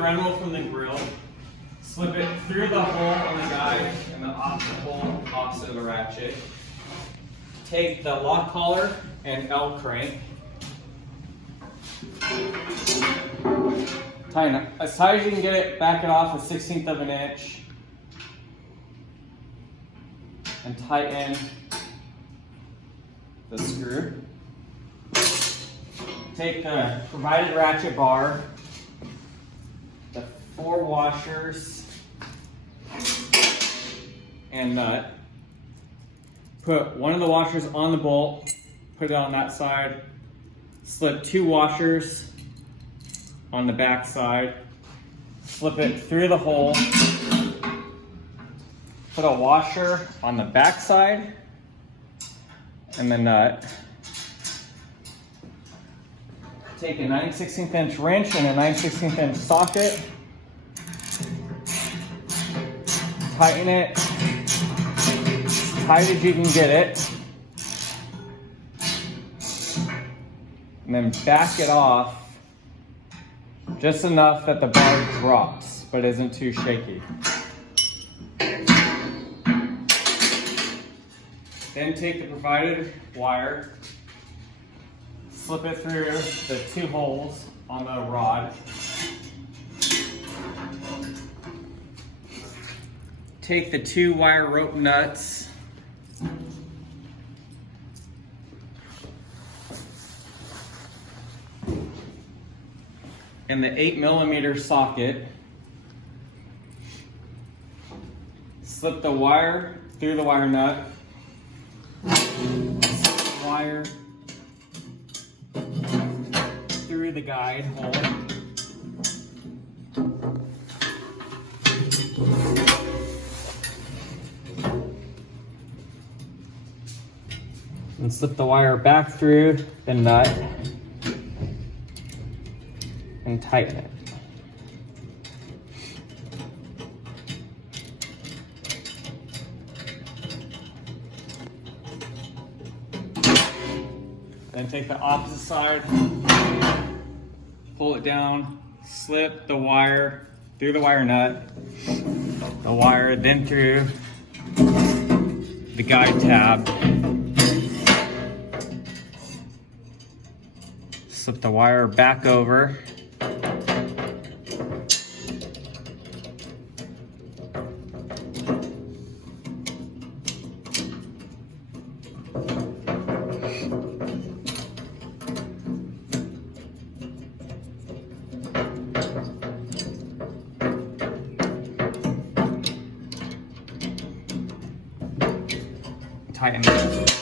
thread wheel from the grill, slip it through the hole on the guide and the opposite hole opposite of the ratchet. Take the lock collar and L crank. Tighten it as tight as you can get it, back it off a 1/16 of an inch. And tighten the screw. Take the provided ratchet bar, the 4 washers, and nut. Put one of the washers on the bolt, put it on that side, slip 2 washers on the back side, slip it through the hole, put a washer on the back side, and the nut. Take a 9/16 inch wrench and a 9/16 inch socket, tighten it as tight as you can get it, and then back it off just enough that the bar drops but isn't too shaky. Then take the provided wire, slip it through the 2 holes on the rod. Take the 2 wire rope nuts, and the 8mm socket. Slip the wire through the wire nut, slip the wire through the guide hole. And slip the wire back through the nut and tighten it. Then take the opposite side, pull it down, slip the wire through the wire nut, the wire then through the guide tab, slip the wire back over, tighten it.